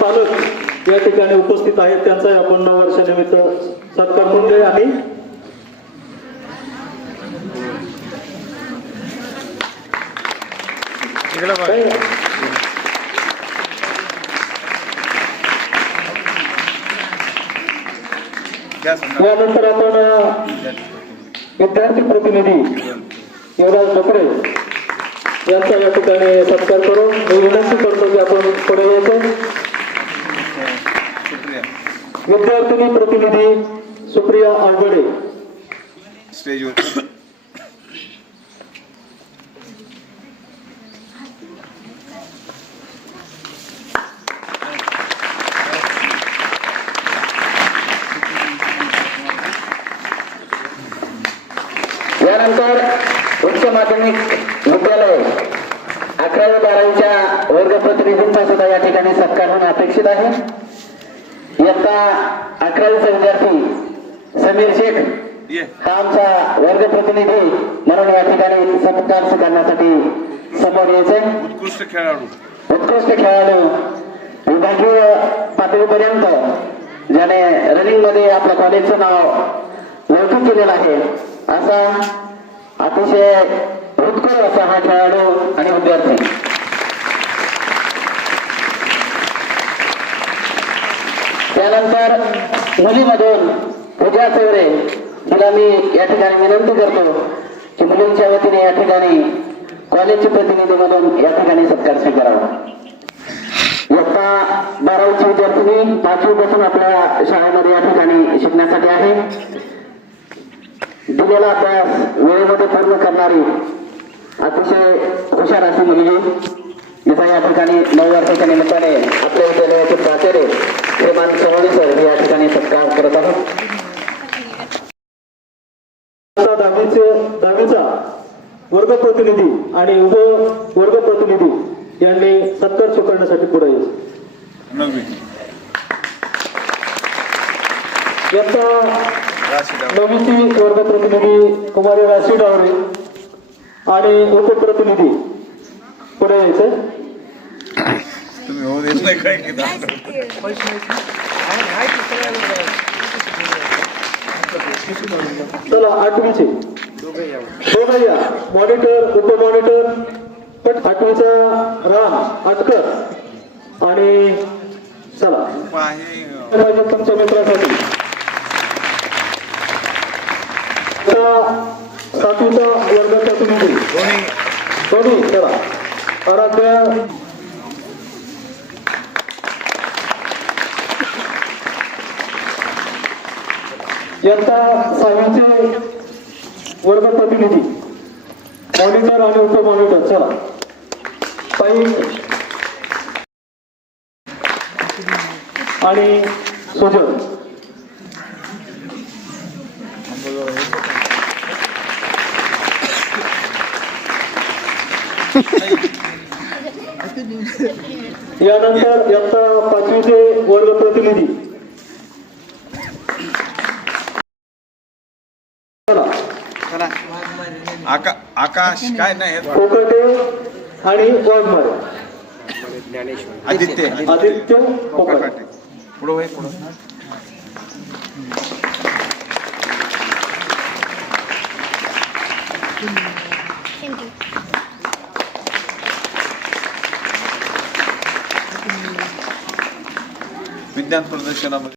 पालक या ठिकाणी उपस्थित आहेत. त्यांचा आपण वर्षानिमित्त सत्कार म्हणूया आणि यानंतर आपण विद्यार्थी प्रतिनिधी युवराज डोकरे यांचा या ठिकाणी सत्कार करू मी विनंती करतो विद्यार्थिनी प्रतिनिधी सुप्रिया आवगडे स्टेजवर यानंतर उच्च माध्यमिक विद्यालय अकरावी बारावीच्या वर्ग प्रतिनिधींचा सुद्धा या ठिकाणी सत्कार होणे अपेक्षित आहे. इयत्ता अकरावीचा विद्यार्थी समीर शेख हा आमचा वर्ग प्रतिनिधी म्हणून या ठिकाणी सत्कार स्वीकारण्यासाठी समोर यायचे. उत्कृष्ट खेळाडू. उत्कृष्ट खेळाडू. विभागीय पातळीपर्यंत ज्याने रनिंगमध्ये आपल्या कॉलेजचं नाव लौकिक केलेलं आहे असा अतिशय उत्कृष्ट असा हा खेळाडू आणि विद्यार्थी. त्यानंतर मुलीमधून पूजा चौरे तिला मी या ठिकाणी विनंती करतो की मुलींच्या वतीने या ठिकाणी कॉलेजचे प्रतिनिधी म्हणून या ठिकाणी सत्कार स्वीकारावा. इयत्ता बारावीची विद्यार्थिनी पाचवीपासून आपल्या शाळेमध्ये या ठिकाणी शिकण्यासाठी आहे. दिलेला अभ्यास वेळेमध्ये पूर्ण करणारी अतिशय हुशार अशी मुलगी तिचा या ठिकाणी नऊ वर्षाच्या निमित्ताने आपल्या विद्यालयाचे प्राचार्य श्रीमान सर या ठिकाणी सत्कार करत आहोत. दहावीचे दहावीचा वर्ग प्रतिनिधी आणि उप वर्ग प्रतिनिधी यांनी सत्कार स्वीकारण्यासाठी पुढे यायचं वर्ग प्रतिनिधी कुमारी राशी डावरे आणि उपप्रतिनिधी पुढे यायचं. तुम्ही हो देत नाही काय की चला आठवीचे. दोघंया मॉनिटर उपमॉनिटर पण आठवीचा राम आटकर. आणि चला. आहे पाहिजे तुमच्या मित्रासाठी. आता सातवीचा वर्ग प्रतिनिधी दोन्ही. दोन्ही चला. आराध्या इयत्ता सहावीचे वर्ग प्रतिनिधी. मॉनिटर आणि उपमॉनिटर चला. पाईप आणि सुजन. यानंतर इयत्ता पाचवीचे वर्ग प्रतिनिधी चला आका आकाश काय नाही हे कोकटे आणि वाघमारे. आदित्य आदित्य. कोकटे काटे पुढं वय पुढं. विज्ञान प्रदर्शनामध्ये